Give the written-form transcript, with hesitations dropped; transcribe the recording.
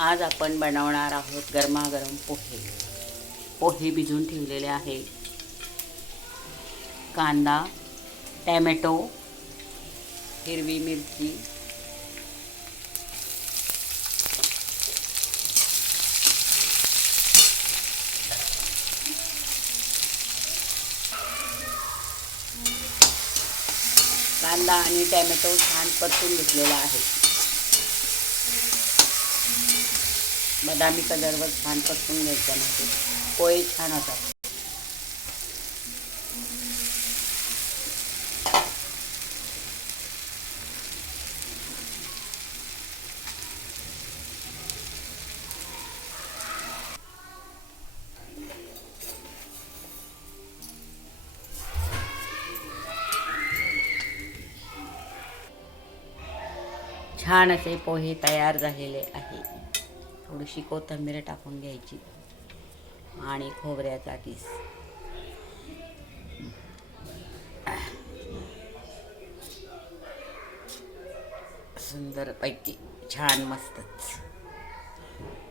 आज आपण बनवणार आहोत गरमागरम पोहे. पोहे भिजवून ठेवलेले आहे. कांदा, टॅमॅटो, हिरवी मिरची, कांदा आणि टॅमॅटो छान परतून घेतलेला आहे. बदामी कलरवर छान परतून घ्यायचं म्हणजे पोहे छान होतात. छान असे पोहे तयार झालेले आहे. थोडीशी कोथिंबीर टाकून घ्यायची आणि खोबऱ्याचा किस. सुंदरपैकी छान मस्तच.